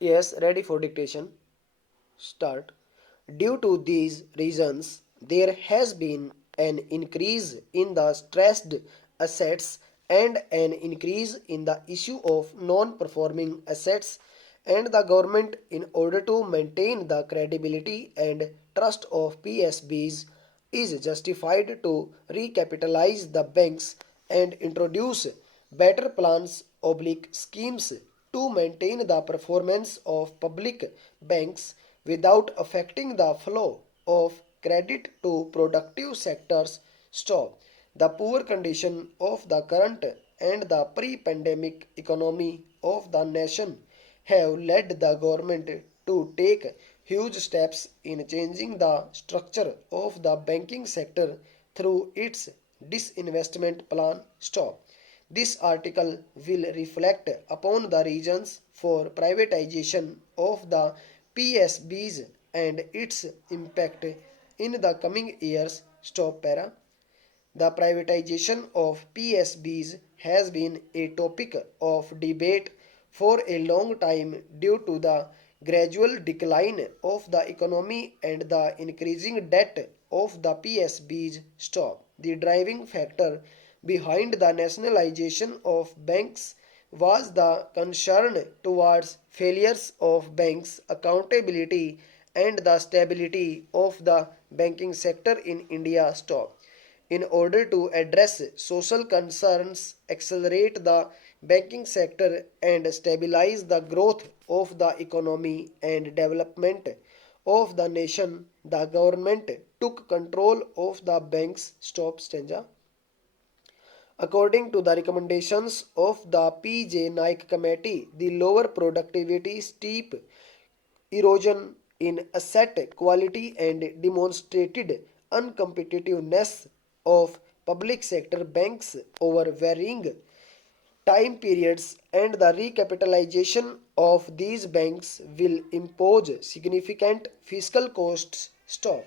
Yes, ready for dictation. Start. Due to these reasons, there has been an increase in the stressed assets and an increase in the issue of non-performing assets, and the government, in order to maintain the credibility and trust of PSBs, is justified to recapitalize the banks and introduce better plans oblique schemes to maintain the performance of public banks without affecting the flow of credit to productive sectors. Stop. The poor condition of the current and the pre-pandemic economy of the nation have led the government to take huge steps in changing the structure of the banking sector through its disinvestment plan. Stop. This article will reflect upon the reasons for privatization of the PSBs and its impact in the coming years. Stop para. The privatization of PSBs has been a topic of debate for a long time due to the gradual decline of the economy and the increasing debt of the PSBs. Stop. The driving factor behind the nationalization of banks was the concern towards failures of banks' accountability and the stability of the banking sector in India. Stop. In order to address social concerns, accelerate the banking sector, and stabilize the growth of the economy and development of the nation, the government took control of the banks. Stop stanza. According to the recommendations of the P.J. Naik Committee, the lower productivity, steep erosion in asset quality, and demonstrated uncompetitiveness of public sector banks over varying time periods, and the recapitalization of these banks will impose significant fiscal costs. Stop.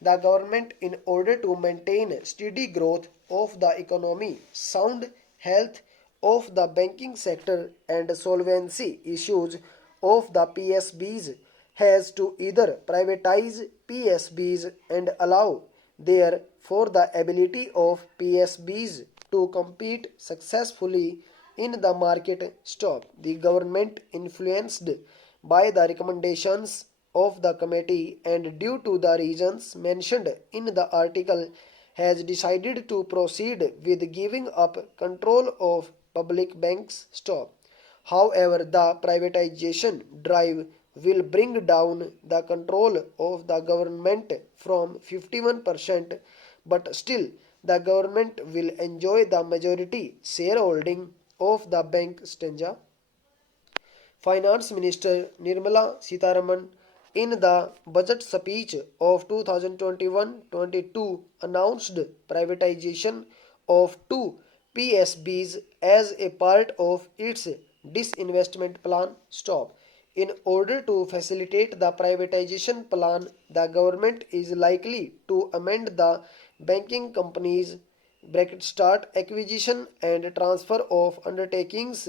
The government, in order to maintain steady growth of the economy, sound health of the banking sector, and solvency issues of the PSBs, has to either privatize PSBs and allow there for the ability of PSBs to compete successfully in the market. Stop. The government, influenced by the recommendations of the committee and due to the reasons mentioned in the article, has decided to proceed with giving up control of public banks. Stop. However, the privatization drive will bring down the control of the government from 51%, but still the government will enjoy the majority shareholding of the bank. Stanza. Finance Minister Nirmala Sitharaman, in the budget speech of 2021-22, announced privatization of two PSBs as a part of its disinvestment plan. Stop. In order to facilitate the privatization plan, the government is likely to amend the banking companies start acquisition and transfer of undertakings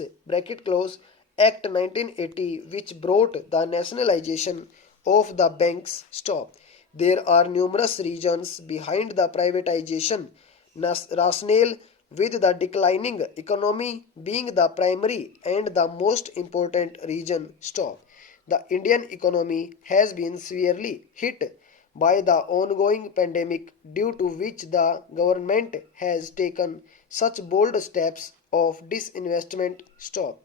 close Act 1980, which brought the nationalization of the banks. Stop. There are numerous reasons behind the privatization rationale, with the declining economy being the primary and the most important reason. Stop. The Indian economy has been severely hit by the ongoing pandemic, due to which the government has taken such bold steps of disinvestment. Stop.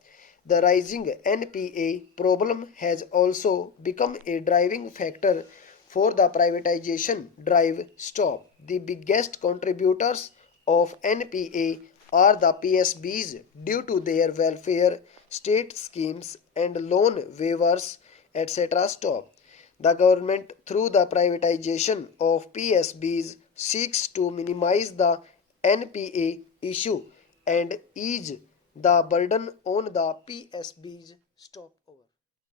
The rising NPA problem has also become a driving factor for the privatization drive. Stop. The biggest contributors of NPA are the PSBs due to their welfare state schemes and loan waivers, etc. Stop. The government, through the privatization of PSBs, seeks to minimize the NPA issue and ease the burden on the PSBs. Stop.